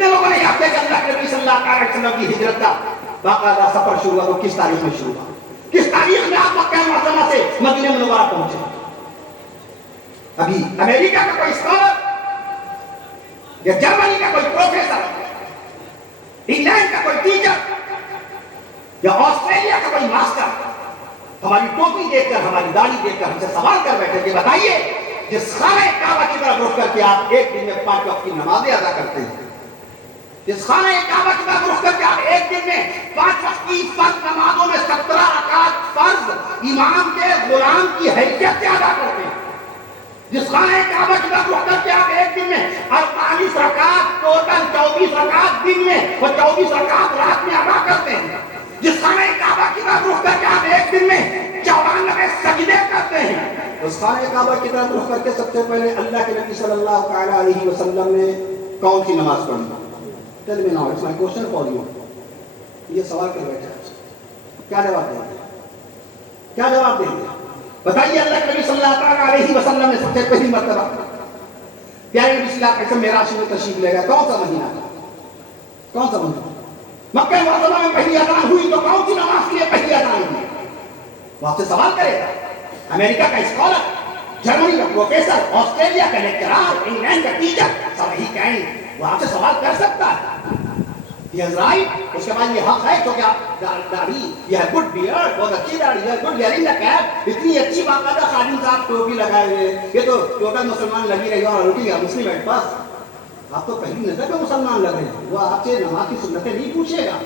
کتنے لوگوں نے یاد کیا کہ اللہ کے نبی صلی اللہ علیہ وسلم کی ہجرت کا باقاعدہ سفر شروع ہوا تو کس تاریخ میں شروع ہوا؟ کس تاریخ میں آپ مکہ معظمہ سے مدینہ منورہ پہنچے؟ ابھی امریکہ کا کوئی اسکالر یا جرمنی کا کوئی پروفیسر، انگلینڈ کا کوئی ٹیچر یا آسٹریلیا کا کوئی ماسٹر ہماری ٹوپی دیکھ کر، ہماری داڑھی دیکھ کر ہم سے سوال کر بیٹھے کہ بتائیے جس خانہ کعبہ کی طرف رخ کر کے آپ ایک دن میں 5 وقت کی نمازیں ادا کرتے ہیں، جس خانہ کعبہ کی طرف رخ کر کے آپ ایک دن میں 5 وقت کی فرض نمازوں میں 17 رکعت فرض امام کے غلام کی حیثیت سے ادا کرتے ہیں، جس خانہ کعبہ کی طرف رخ کر کے آپ ایک دن میں 48 رکعت ٹوٹل 24 رکعت دن میں اور 24 رکعت رات میں ادا کرتے ہیں، جس خانہ کعبہ کی طرف رخ کر کے آپ ایک دن میں 94 سجدے کرتے ہیں، اس خانہ کعبہ کی طرف رخ کر کے سب سے پہلے اللہ کے نبی صلی اللہ تعالی علیہ وسلم نے کون سی نماز پڑھی؟ Tell me now, it's my question for you. یہ سوال کر بیٹھے کیا جواب دیں گے؟ کیا جواب دیں گے؟ بتائیے اللہ کے نبی صلی اللہ تعالی علیہ وسلم نے سب سے پہلی مرتبہ پیارے نبی صلی اللہ علیہ وسلم معراج میں تشریف لے گئے، کون سا مہینہ تھا؟ کون سا مہینہ؟ مکہ معظمہ میں پہلی اذان ہوئی تو کون سی نماز کے لیے پہلی اذان ہوئی؟ وہ آپ سے سوال کرے گا۔ امریکہ کا اسکالر، جرمنی کا پروفیسر، آسٹریلیا کا لیکچرار، انگلینڈ کا ٹیچر، سب ہی کہیں وہ آپ سے سوال کر سکتا ہے۔ He is right. اس کے بعد یہ حق ہے کیونکہ آپ داڑھی، یہ ہے گڈ بیئرڈ، بہت اچھی داڑھی ہے، گڈ ویئرنگ دا کیپ، اتنی اچھی باقاعدہ خادم صاحب ٹوپی لگائے ہوئے، یہ تو ٹوٹل مسلمان لگی رہی اور روٹی ہے مسلم ایٹ بس۔ آپ تو پہلی نظر پہ مسلمان لگ رہے ہیں، وہ آپ سے نماز کی سنتیں نہیں پوچھے گا،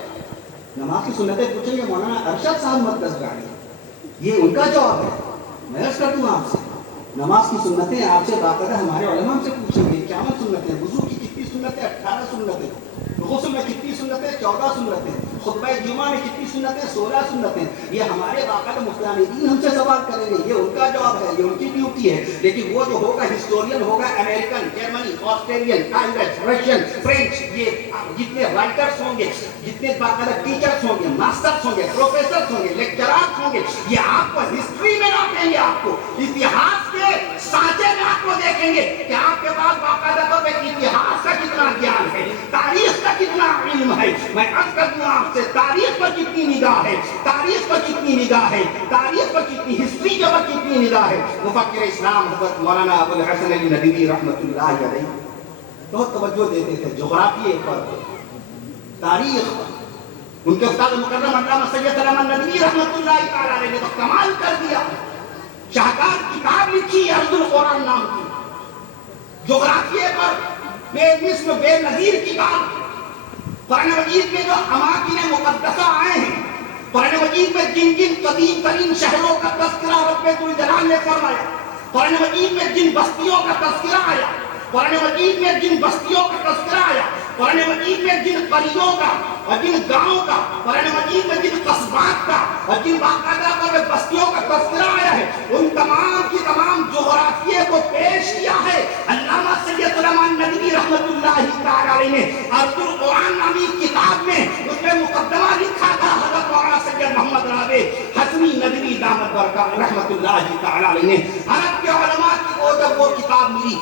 نماز کی سنتیں پوچھیں گے مولانا ارشد صاحب مقدس گاڑی، یہ ان کا جواب ہے۔ میں عرض کر دوں آپ سے، نماز کی سنتیں آپ سے باقاعدہ ہمارے علماء سے پوچھیں گے، 51 سنتیں، وضو کی کتنی سنتیں؟ 18 سنتیں، غسل میں کتنی سنتیں؟ 14 سنتیں، خطبہ جمعہ میں کتنی سنتیں؟ 16 سنتیں۔ یہ ہمارے باقاعدہ مفتیان دین ہم سے سوال کریں گے، یہ ان کا جواب ہے، یہ ان کی ڈیوٹی ہے۔ لیکن وہ جو ہوگا ہسٹورین ہوگا، American, Germany, Australian, Irish, Russian, French, یہ جتنے رائٹرز ہوں گے، جتنے باقاعدہ ٹیچرز ہوں گے، ماسٹرز ہوں گے، پروفیسرز ہوں گے، لیکچرارز ہوں گے، یہ آپ کو ہسٹری میں ناپیں گے، آپ کو اتہاس کے سانچے میں آپ کو دیکھیں گے کہ آپ کے پاس باقاعدہ طور پہ اتہاس کا کتنا گیان ہے، تاریخ کا کتنا علم ہے۔ میں عرض کر دوں آپ سے، تاریخ پر کتنی نگاہ ہے، تاریخ پر کتنی نگاہ ہے، تاریخ پر کتنی، ہسٹری کے پر کتنی نگاہ ہے۔ مفکر اسلام حضرت مولانا ابو الحسن علی ندوی رحمۃ اللہ علیہ بہت توجہ دیتے تھے جغرافیے پر، تاریخ پر۔ ان کے استاد مکرم علامہ سید سلیمان ندوی رحمۃ اللہ تعالی علیہ نے تو کمال کر دیا، شاہکار کتاب لکھی ارض القرآن نام کی، جغرافیے پر بے مثل بے نظیر کتاب۔ قرآن مجید میں جو اماکن مقدسہ آئے ہیں، قرآن مجید میں جن جن قدیم ترین شہروں کا تذکرہ رب ذوالجلال نے فرمایا، قرآن مجید میں جن بستیوں کا تذکرہ آیا، قرآن مجید میں جن بستیوں کا تذکرہ آیا، قرآن مجید میں جن قریوں کا اور جن گاؤں کا، قرآن مجید میں جن قصبات کا اور جن باقاعدہ بستیوں کا تذکرہ آیا ہے، ان تمام کی تمام جغرافیے کو پیش کیا ہے علامہ سید سلیمان ندوی رحمۃ اللہ تعالی علیہ نے ارض القرآن نامی کتاب میں۔ اس میں مقدمہ لکھا تھا حضرت مولانا سید محمد رابع حسنی ندوی دامت برکاتہ رحمۃ اللہ تعالی علیہ نے۔ عرب کے علماء کو جب وہ کتاب ملی